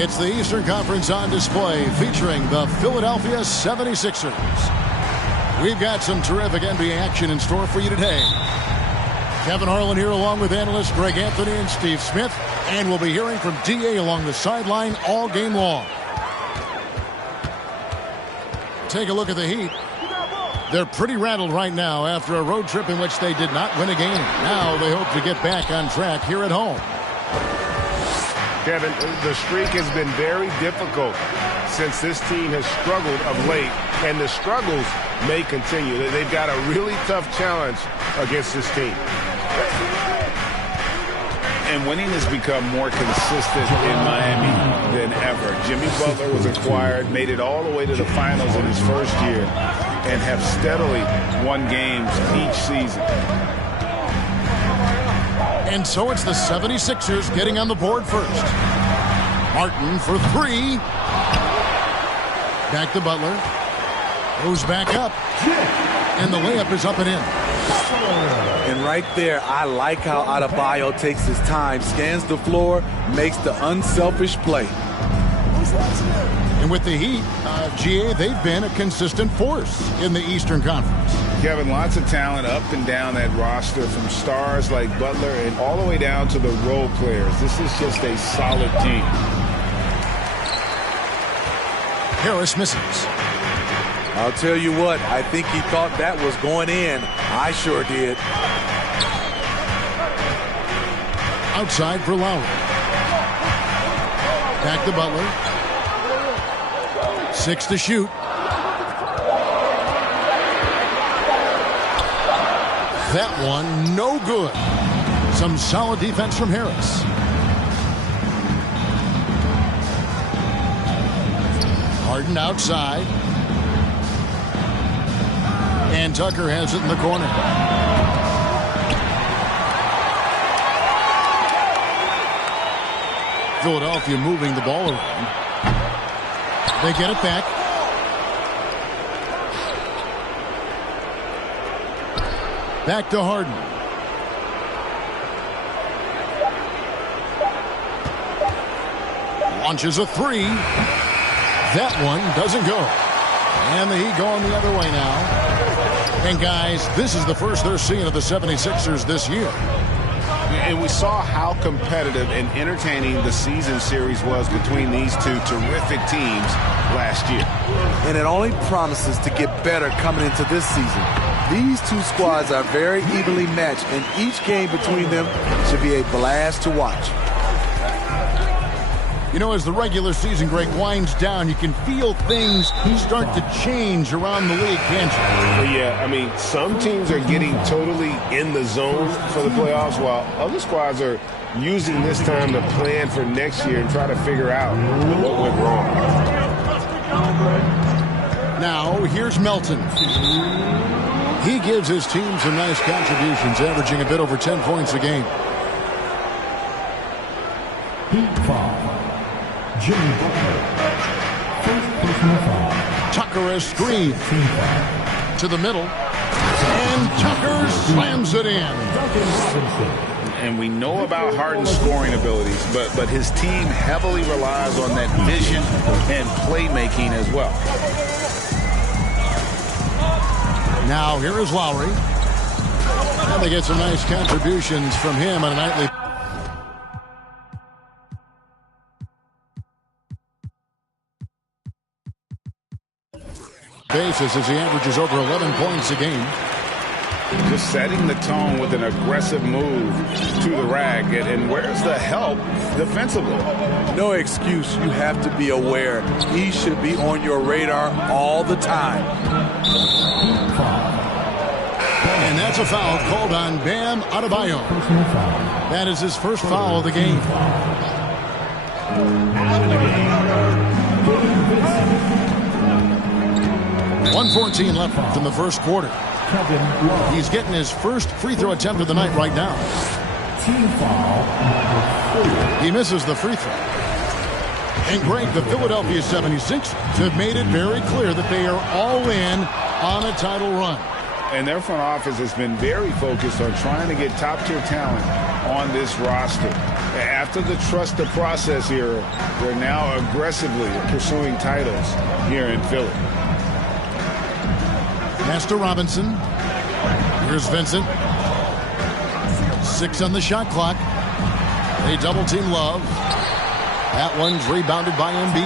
It's the Eastern Conference on display featuring the Philadelphia 76ers. We've got some terrific NBA action in store for you today. Kevin Harlan here along with analysts Greg Anthony and Steve Smith. And we'll be hearing from DA along the sideline all game long. Take a look at the Heat. They're pretty rattled right now after a road trip in which they did not win a game. Now they hope to get back on track here at home. Kevin, the streak has been very difficult since this team has struggled of late, and the struggles may continue. They've got a really tough challenge against this team. And winning has become more consistent in Miami than ever. Jimmy Butler was acquired, made it all the way to the finals in his first year, and have steadily won games each season. And so it's the 76ers getting on the board first. Martin for three. Back to Butler. Goes back up. And the layup is up and in. And right there, I like how Adebayo takes his time, scans the floor, makes the unselfish play. And with the Heat, GA, they've been a consistent force in the Eastern Conference. Kevin, lots of talent up and down that roster, from stars like Butler and all the way down to the role players. This is just a solid team. Harris misses. I'll tell you what, I think he thought that was going in. I sure did. Outside for Lowry. Back to Butler. 6 to shoot. That one, no good. Some solid defense from Harris. Harden outside. And Tucker has it in the corner. Philadelphia moving the ball around. They get it back. Back to Harden. Launches a three. That one doesn't go. And the Heat going the other way now. And guys, this is the first they're seeing of the 76ers this year. And we saw how competitive and entertaining the season series was between these two terrific teams last year. And it only promises to get better coming into this season. These two squads are very evenly matched, and each game between them should be a blast to watch. You know, as the regular season, Greg, winds down, you can feel things start to change around the league, can't you? Yeah, I mean, some teams are getting totally in the zone for the playoffs, while other squads are using this time to plan for next year and try to figure out what went wrong. Now, here's Melton. He gives his team some nice contributions, averaging a bit over 10 points a game. Heat foul. Jimmy Butler. First personal foul. Tucker a screen to the middle. And Tucker slams it in. And we know about Harden's scoring abilities, but his team heavily relies on that vision and playmaking as well. Now here is Lowry. And they get some nice contributions from him on a nightly. Basis as he averages over 11 points a game. Just setting the tone with an aggressive move to the rack. And where's the help defensively? No excuse. You have to be aware. He should be on your radar all the time. And that's a foul called on Bam Adebayo. That is his first foul of the game. 1:14 left in the first quarter. He's getting his first free throw attempt of the night right now. He misses the free throw. And Greg, the Philadelphia 76ers have made it very clear that they are all in on a title run. And their front office has been very focused on trying to get top-tier talent on this roster. After the trust the process era, they're now aggressively pursuing titles here in Philly. Pass to Robinson. Here's Vincent. 6 on the shot clock. They double-team Love. That one's rebounded by Embiid.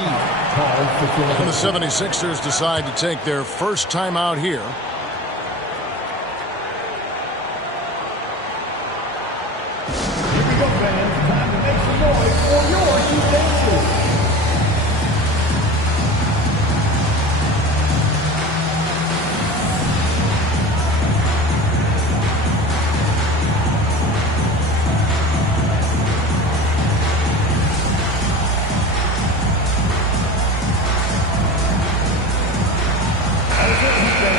And the 76ers decide to take their first time out here. Here we go, fans. Time to make some noise for your two dances.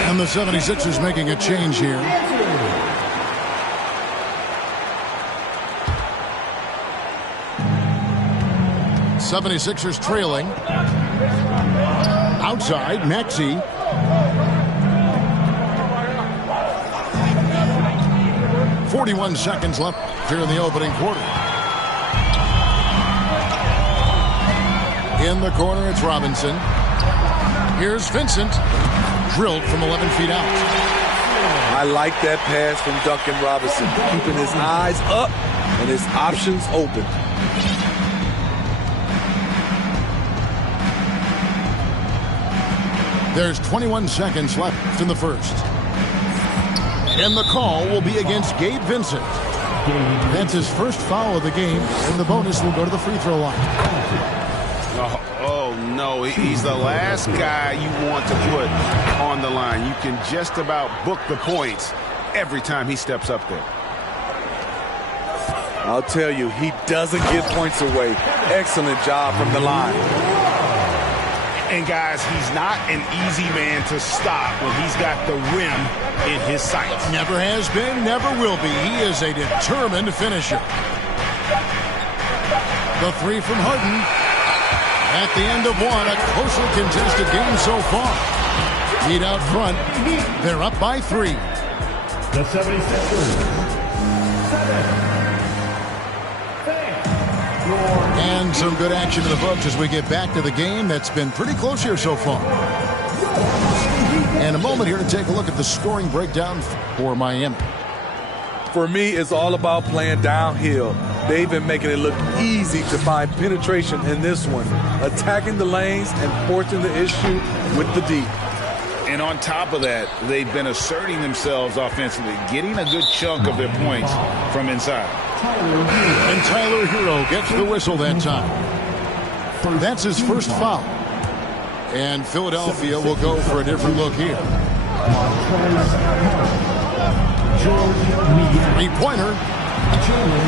And the 76ers making a change here. '76ers trailing. Outside, Maxey. .41 seconds left here in the opening quarter. In the corner, it's Robinson. Here's Vincent. Drilled from 11 feet out. I like that pass from Duncan Robinson, keeping his eyes up and his options open. There's 21 seconds left in the first. And the call will be against Gabe Vincent. That's his first foul of the game, and the bonus will go to the free throw line. Oh, no, he's the last guy you want to put on the line. You can just about book the points every time he steps up there. I'll tell you, he doesn't give points away. Excellent job from the line. And guys, he's not an easy man to stop when he's got the rim in his sights. Never has been, never will be. He is a determined finisher. The three from Harden. At the end of one, a closely contested game so far. Heat out front. They're up by 3. The 76ers. 7. And some good action in the books as we get back to the game that's been pretty close here so far. And a moment here to take a look at the scoring breakdown for Miami. For me, it's all about playing downhill. They've been making it look easy to find penetration in this one, attacking the lanes and forcing the issue with the D. And on top of that, they've been asserting themselves offensively, getting a good chunk of their points from inside. And Tyler Hero gets the whistle that time. That's his first foul. And Philadelphia will go for a different look here. Three-pointer.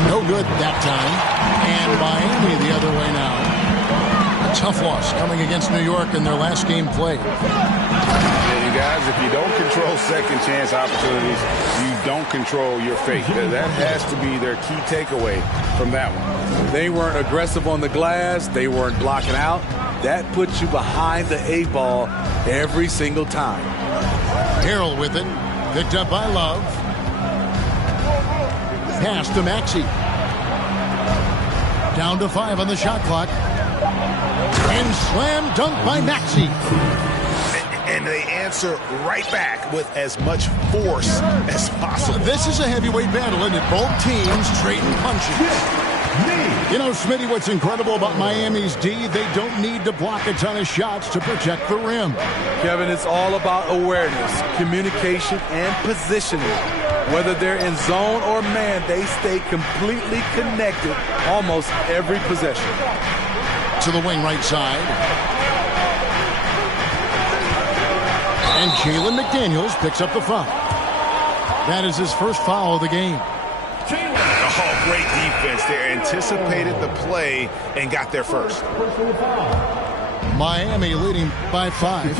No good that time. And Miami the other way now. A tough loss coming against New York in their last game played. Yeah, you guys, if you don't control second chance opportunities, you don't control your fate. That has to be their key takeaway from that one. They weren't aggressive on the glass. They weren't blocking out. That puts you behind the 8 ball every single time. Harrell with it. Picked up by Love. Pass to Maxey. Down to 5 on the shot clock. And slam dunk by Maxey. And they answer right back with as much force as possible. This is a heavyweight battle, and both teams trading punches. You know, Smitty, what's incredible about Miami's D, they don't need to block a ton of shots to protect the rim. Kevin, it's all about awareness, communication, and positioning. Whether they're in zone or man, they stay completely connected almost every possession. To the wing right side. And Jalen McDaniels picks up the foul. That is his first foul of the game. Oh, great defense there. Anticipated the play and got there first. Miami leading by 5.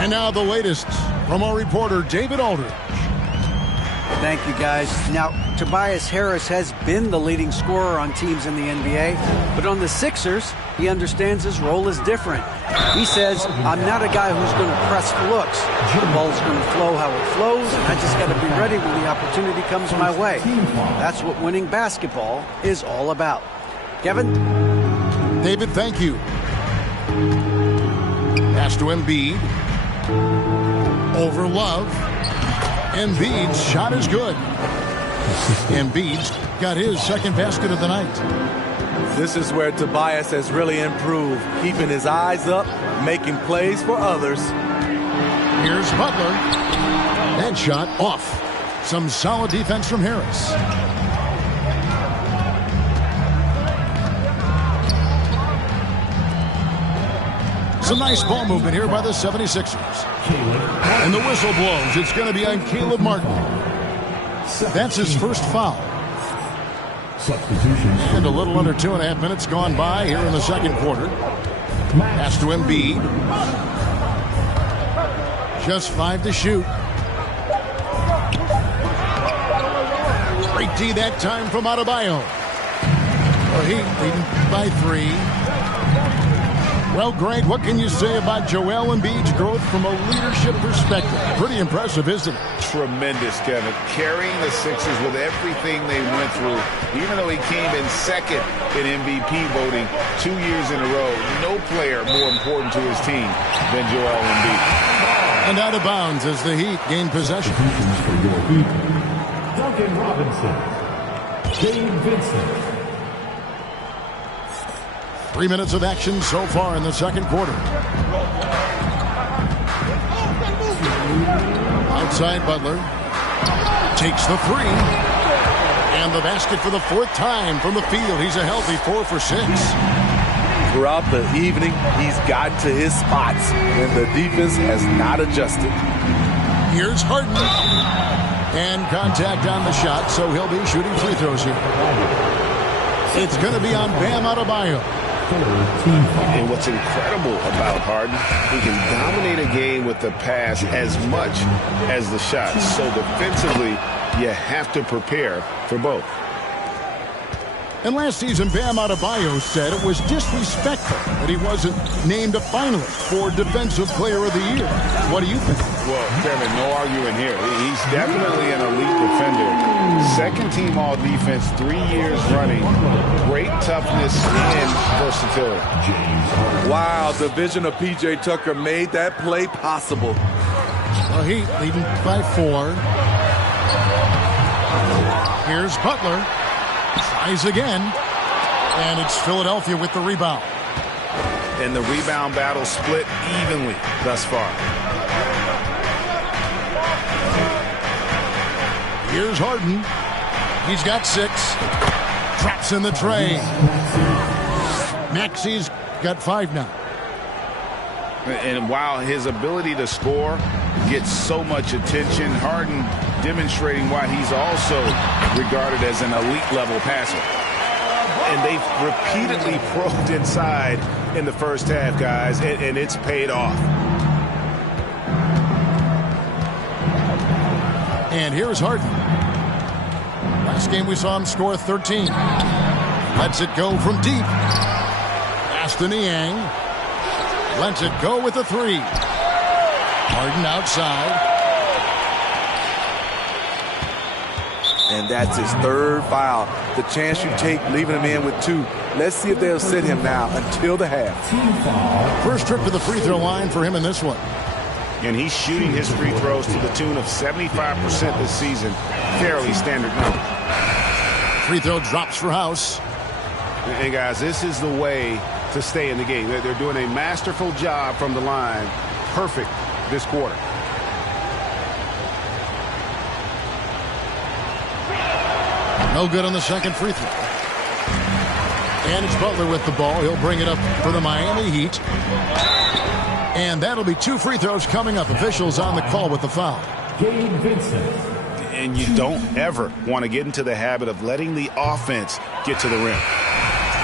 And now the latest from our reporter, David Aldridge. Thank you, guys. Now, Tobias Harris has been the leading scorer on teams in the NBA, but on the Sixers, he understands his role is different. He says, I'm not a guy who's going to press for looks. The ball's going to flow how it flows, and I just got to be ready when the opportunity comes my way. That's what winning basketball is all about. Kevin? David, thank you. Pass to Embiid. Over Love. Embiid's shot is good. Embiid's got his second basket of the night. This is where Tobias has really improved, keeping his eyes up, making plays for others. Here's Butler. That shot off. Some solid defense from Harris. Some nice ball movement here by the 76ers. And the whistle blows. It's going to be on Caleb Martin. That's his first foul. And a little under 2.5 minutes gone by here in the second quarter. Pass to Embiid. Just 5 to shoot. Great D that time from Adebayo. The Heat leading by 3. Well, Greg, what can you say about Joel Embiid's growth from a leadership perspective? Pretty impressive, isn't it? Tremendous, Kevin. Carrying the Sixers with everything they went through. Even though he came in second in MVP voting 2 years in a row, no player more important to his team than Joel Embiid. And out of bounds as the Heat gain possession. Duncan Robinson. Gabe Vincent. 3 minutes of action so far in the second quarter. Outside Butler. Takes the 3. And the basket for the 4th time from the field. He's a healthy 4 for 6. Throughout the evening, he's gotten to his spots, and the defense has not adjusted. Here's Harden. And contact on the shot, so he'll be shooting free throws here. It's going to be on Bam Adebayo. And what's incredible about Harden, he can dominate a game with the pass as much as the shots. So defensively, you have to prepare for both. And last season, Bam Adebayo said it was disrespectful that he wasn't named a finalist for Defensive Player of the Year. What do you think? Well, Kevin, no arguing here. He's definitely an elite defender. Second team all defense 3 years running. Great toughness and versatility. Wow, the vision of P.J. Tucker made that play possible. The Heat leading by 4. Here's Butler. Tries again. And it's Philadelphia with the rebound. And the rebound battle split evenly thus far. Here's Harden. He's got 6. Traps in the tray. Maxi's got 5 now. And while his ability to score gets so much attention, Harden demonstrating why he's also regarded as an elite level passer. And they've repeatedly probed inside in the first half, guys, and it's paid off. And here's Harden. Last game we saw him score 13. Lets it go from deep. Pass to Niang. Lets it go with a 3. Harden outside. And that's his 3rd foul. The chance you take leaving him in with 2. Let's see if they'll sit him now until the half. First trip to the free throw line for him in this one. And he's shooting his free throws to the tune of 75% this season. Fairly standard number. Free throw drops for House. And guys, this is the way to stay in the game. They're doing a masterful job from the line. Perfect this quarter. No good on the second free throw. And it's Butler with the ball. He'll bring it up for the Miami Heat. And that'll be 2 free throws coming up. Officials on the call with the foul. Gabe Vincent. And you don't ever want to get into the habit of letting the offense get to the rim.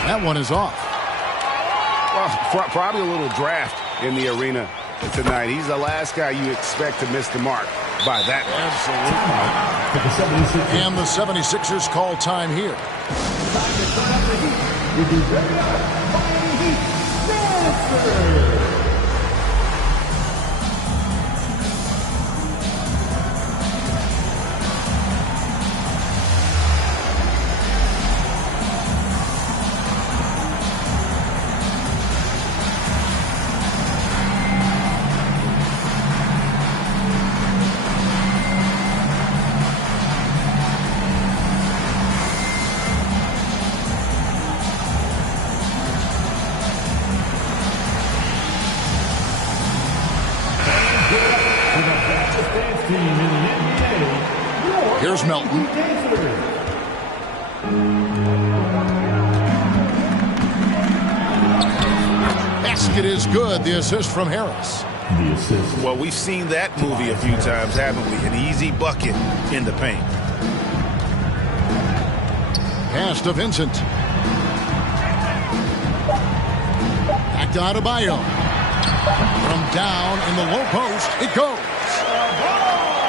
That one is off. Well, probably a little draft in the arena tonight. He's the last guy you expect to miss the mark. by that Absolutely. And the 76ers call time here. Here's Melton. Basket is good. The assist from Harris. Well, we've seen that movie a few times, haven't we? An easy bucket in the paint. Pass to Vincent. Back to Adebayo. From down in the low post, it goes.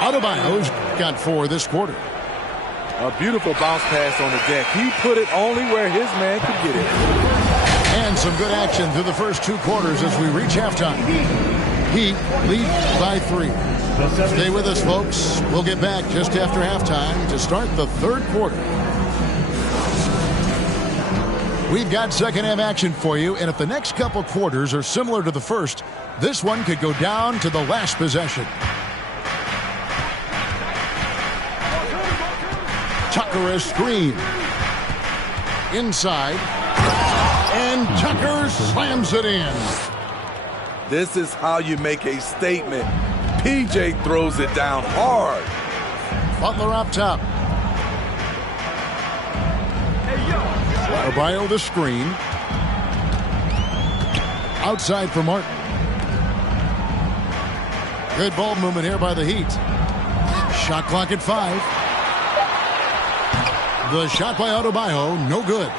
Adebayo's got 4 this quarter. A beautiful bounce pass on the deck. He put it only where his man could get it. And some good action through the first 2 quarters as we reach halftime. Heat lead by 3. Stay with us, folks. We'll get back just after halftime to start the 3rd quarter. We've got second half action for you, and if the next couple quarters are similar to the first, this one could go down to the last possession. Tucker a screen. Inside. And Tucker slams it in. This is how you make a statement. PJ throws it down hard. Butler up top. Adebayo the screen. Outside for Martin. Good ball movement here by the Heat. Shot clock at 5. The shot by Adebayo, no good.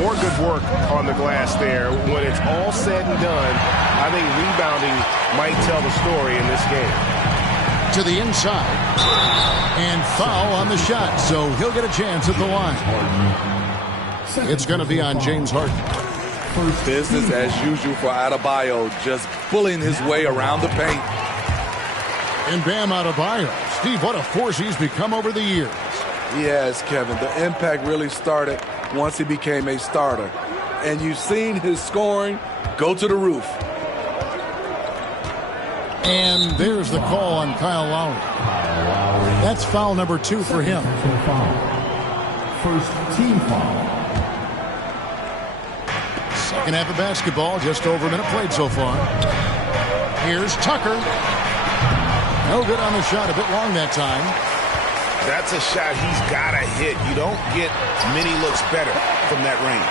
More good work on the glass there. When it's all said and done, I think rebounding might tell the story in this game. To the inside. And foul on the shot, so he'll get a chance at the line. It's going to be on James Harden. Business as usual for Adebayo, just bullying his way around the paint. And Bam Adebayo. Steve, what a force he's become over the years. Yes, Kevin, the impact really started once he became a starter. And you've seen his scoring go to the roof. And there's the call on Kyle Lowry. That's foul number 2 for him. First team foul. Second half of basketball, just over a minute played so far. Here's Tucker. No good on the shot, a bit long that time. That's a shot he's got to hit. You don't get many looks better from that range.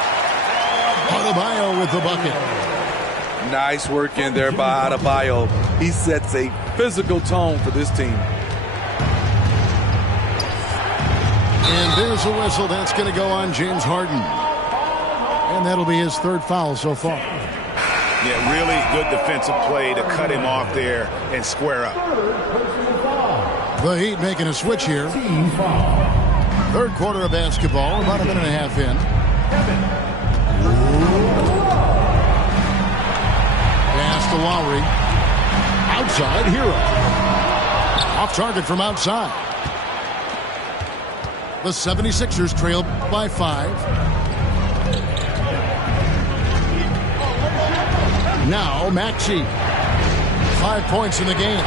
Adebayo with the bucket. Nice work in there by Adebayo. He sets a physical tone for this team. And there's a whistle. That's going to go on James Harden. And that'll be his 3rd foul so far. Yeah, really good defensive play to cut him off there and square up. The Heat making a switch here. 3rd quarter of basketball, about a minute and a half in. Pass to Lowry. Outside, Hero. Off target from outside. The 76ers trail by 5. Now Maxey. 5 points in the game.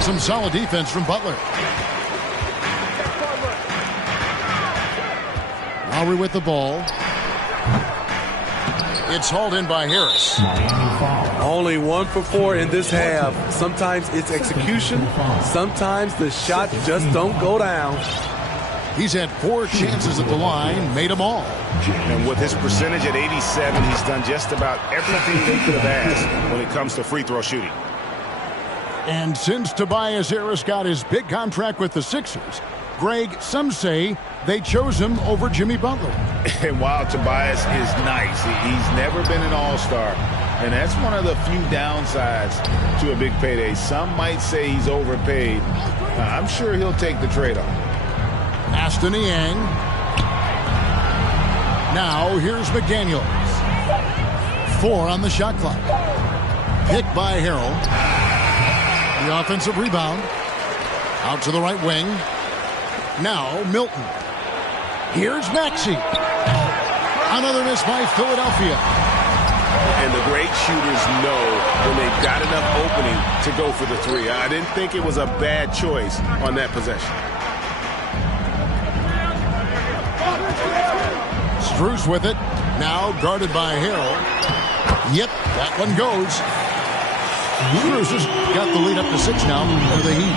Some solid defense from Butler. Lowry with the ball. It's hauled in by Harris. Only 1 for 4 in this half. Sometimes it's execution. Sometimes the shot just don't go down. He's had 4 chances at the line, made them all. And with his percentage at 87, he's done just about everything they could have asked when it comes to free throw shooting. And since Tobias Harris got his big contract with the Sixers, Greg, some say they chose him over Jimmy Butler. And while Tobias is nice, he's never been an all-star. And that's one of the few downsides to a big payday. Some might say he's overpaid. I'm sure he'll take the trade-off. Aston Niang. Now here's McDaniels. 4 on the shot clock. Picked by Harrell. The offensive rebound. Out to the right wing. Now Milton. Here's Maxey. Another miss by Philadelphia. And the great shooters know when they've got enough opening to go for the three. I didn't think it was a bad choice on that possession. Strus with it. Now guarded by Harrell. Yep, that one goes. Strus has got the lead up to 6 now for the Heat.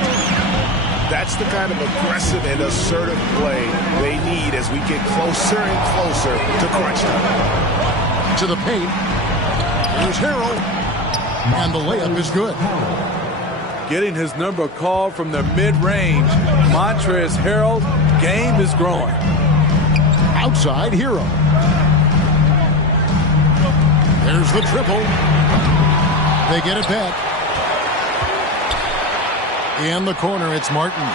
That's the kind of aggressive and assertive play they need as we get closer and closer to crunch time. To the paint. Here's Harrell. And the layup is good. Getting his number called from the mid-range. Montrezl Harrell, game is growing. Outside Hero. There's the triple. They get it back. In the corner, it's Martin.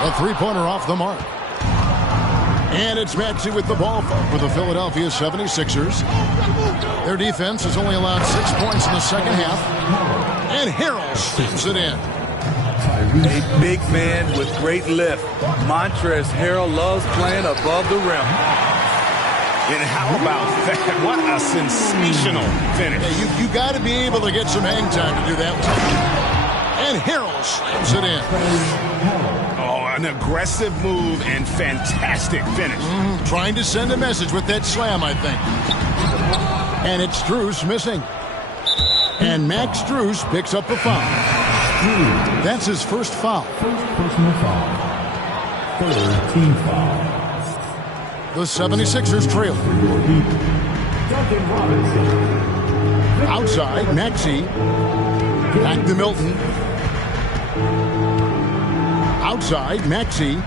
A three-pointer off the mark. And it's Maxey with the ball for the Philadelphia 76ers. Their defense has only allowed 6 points in the second half. And Harrell slams it in. A big man with great lift. Montrezl Harrell loves playing above the rim. And how about that? What a sensational finish. Yeah, you got to be able to get some hang time to do that. And Harrell slams it in. Oh, an aggressive move and fantastic finish. Trying to send a message with that slam, I think. And it's Strus missing. And Max Strus picks up the foul. That's his first foul. First personal foul. Third team foul. The 76ers trail. Duncan Robinson. Outside, Maxey. Back to Milton. Outside, Maxey.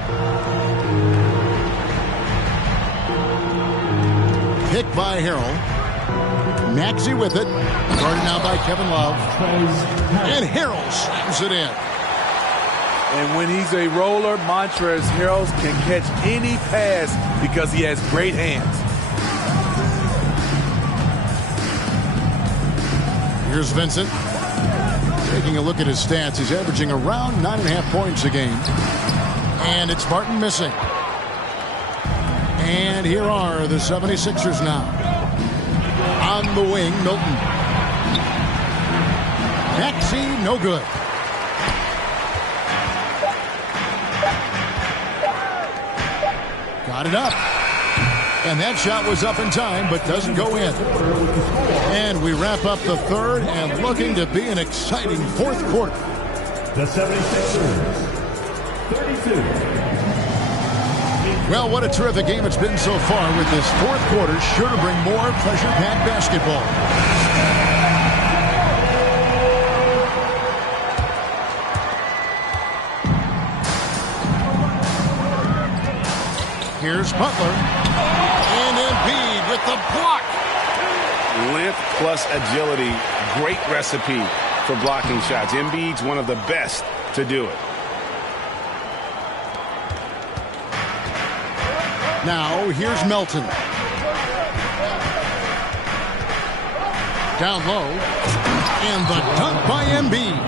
Picked by Harrell. Maxey with it. Guarded now by Kevin Love. And Harrell slams it in. And when he's a roller, Montrezl Harrell can catch any pass because he has great hands. Here's Vincent. Taking a look at his stats, he's averaging around 9.5 points a game. And it's Martin missing. And here are the 76ers now. On the wing, Milton. Maxey, no good. Got it up. And that shot was up in time, but doesn't go in. And we wrap up the third and looking to be an exciting fourth quarter. The 76ers. 32. Well, what a terrific game it's been so far with this fourth quarter. Sure to bring more pressure-packed basketball. Here's Butler. And Embiid with the block. Length plus agility, great recipe for blocking shots. Embiid's one of the best to do it. Now, here's Melton. Down low. And the dunk by Embiid.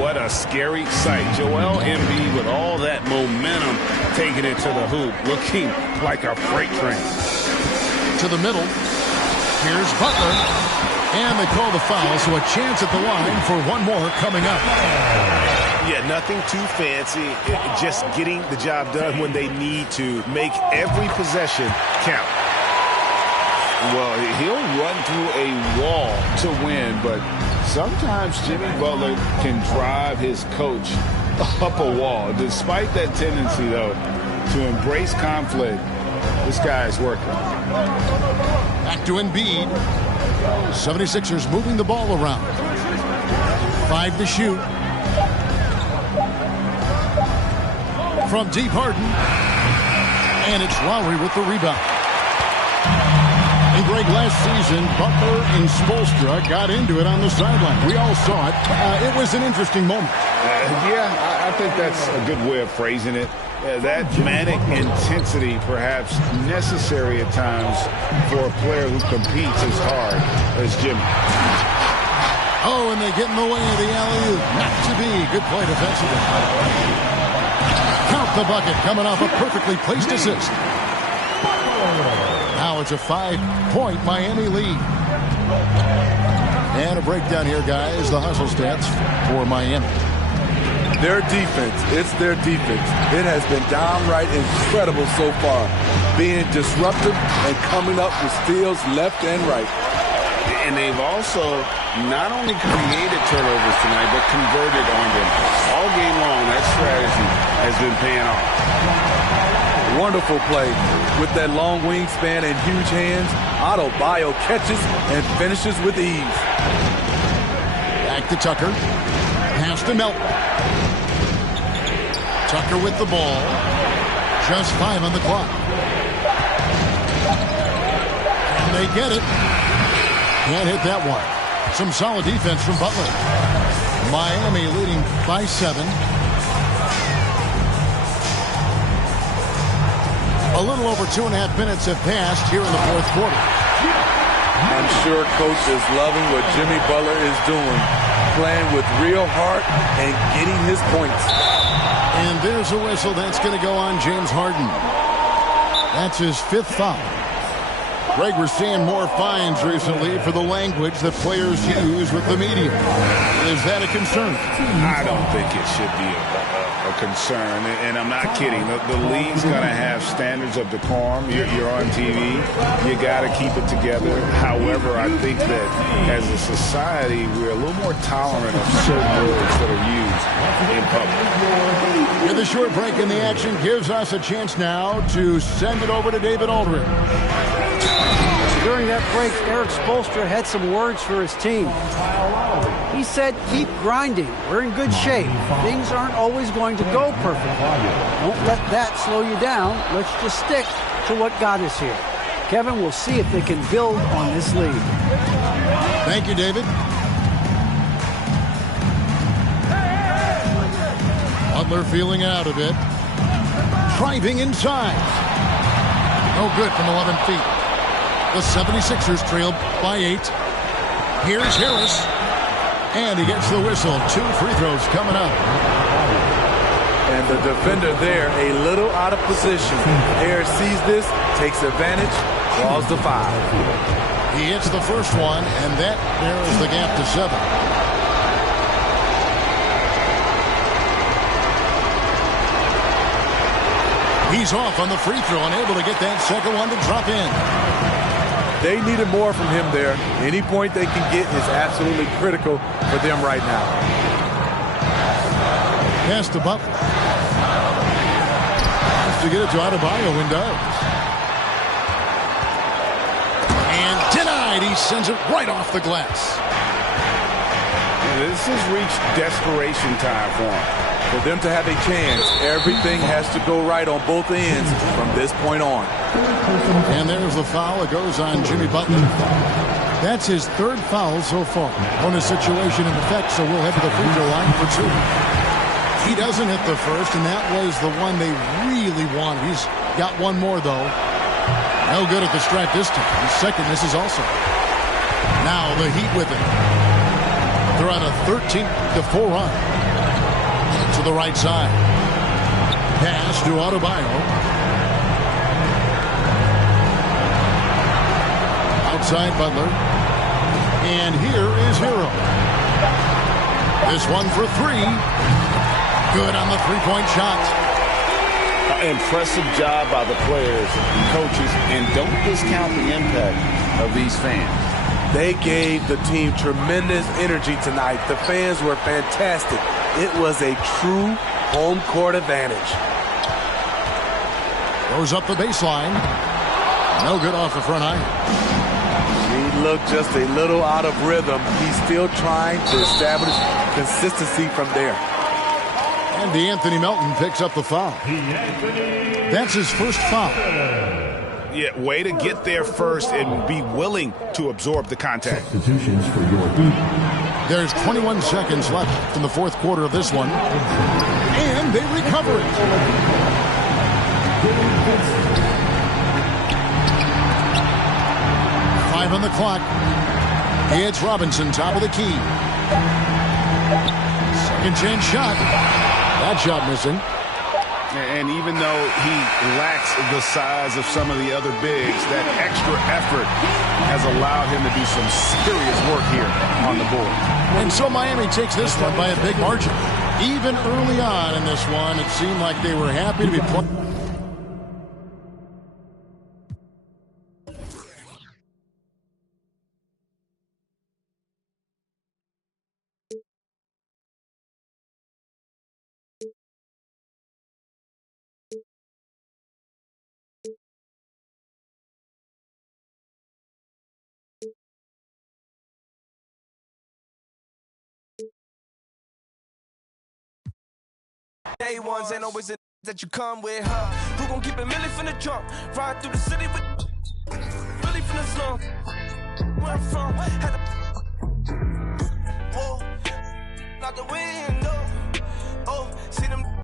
What a scary sight. Joel Embiid with all that momentum taking it to the hoop, looking like a freight train. To the middle. Here's Butler. And they call the foul, so a chance at the line for one more coming up. Yeah, nothing too fancy. Just getting the job done when they need to. Make every possession count. Well, he'll run through a wall to win, but sometimes Jimmy Butler can drive his coach up a wall. Despite that tendency, though, to embrace conflict, this guy is working. Back to Embiid. 76ers moving the ball around. 5 to shoot. From deep, Harden. And it's Lowry with the rebound. And Greg, last season, Butler and Spoelstra got into it on the sideline. We all saw it. It was an interesting moment. I think that's a good way of phrasing it. That manic intensity perhaps necessary at times for a player who competes as hard as Jimmy. Oh, and they get in the way of the alley-oop. Not to be. Good play defensively. Count the bucket coming off a perfectly placed assist. Now it's a 5-point Miami lead. And a breakdown here, guys. The hustle stats for Miami. Their defense, it's their defense. It has been downright incredible so far, being disruptive and coming up with steals left and right. And they've also not only created turnovers tonight, but converted on them. All game long, that strategy has been paying off. Wonderful play. With that long wingspan and huge hands, Adebayo catches and finishes with ease. Back to Tucker. Pass to Melton. Tucker with the ball. Just 5 on the clock. And they get it. Can't hit that one. Some solid defense from Butler. Miami leading by 7. A little over 2.5 minutes have passed here in the fourth quarter. I'm sure Coach is loving what Jimmy Butler is doing, playing with real heart and getting his points. And there's a whistle that's going to go on James Harden. That's his 5th foul. Greg, we're seeing more fines recently for the language that players use with the media. Is that a concern? I don't think it should be a concern, and I'm not kidding. The league's going to have standards of decorum. You're on TV. You got to keep it together. However, I think that as a society, we're a little more tolerant of certain words that are used in public. And the short break in the action gives us a chance now to send it over to David Aldridge. During that break, Eric Spoelstra had some words for his team. He said, keep grinding. We're in good shape. Things aren't always going to go perfectly. Don't let that slow you down. Let's just stick to what got us here. Kevin, we'll see if they can build on this lead. Thank you, David. Butler feeling out a bit. Driving inside. No good from 11 feet. The 76ers trail by 8. Here's Harris. And he gets the whistle. 2 free throws coming up. And the defender there a little out of position. Harris sees this, takes advantage, draws the foul. He hits the first one, and that narrows the gap to 7. He's off on the free throw, unable to get that second one to drop in. They needed more from him there. Any point they can get is absolutely critical for them right now. Pass to Butler. Has to get it to Adebayo and does. And denied. He sends it right off the glass. This has reached desperation time for him. For them to have a chance, everything has to go right on both ends from this point on. And there's the foul. It goes on Jimmy Butler. That's his 3rd foul so far. Bonus situation in effect, so we'll head to the free throw line for 2. He doesn't hit the first, and that was the one they really wanted. He's got one more, though. No good at the stripe this time. His second misses also. Now the Heat with it. They're on a 13-4 run. To the right side. Pass to Adebayo. Outside Butler. And here is Hero. This one for 3. Good on the 3-point shot. Impressive job by the players, coaches, and don't discount the impact of these fans. They gave the team tremendous energy tonight. The fans were fantastic. It was a true home court advantage. Goes up the baseline. No good off the front iron. He looked just a little out of rhythm. He's still trying to establish consistency from there. And DeAnthony Melton picks up the foul. That's his first foul. Yeah, way to get there first and be willing to absorb the contact. Substitutions for your team. There's 21 seconds left in the fourth quarter of this one. And they recover it. 5 on the clock. It's Robinson, top of the key. Second chance shot. That shot missing. And even though he lacks the size of some of the other bigs, that extra effort has allowed him to do some serious work here on the board. And so Miami takes this one by a big margin. Even early on in this one, it seemed like they were happy to be playing. Day ones ain't always the that you come with, huh? Who gon' keep it milli from the jump? Ride through the city with really from the slum. Where I'm from, had to whoa, out the window. Oh, see them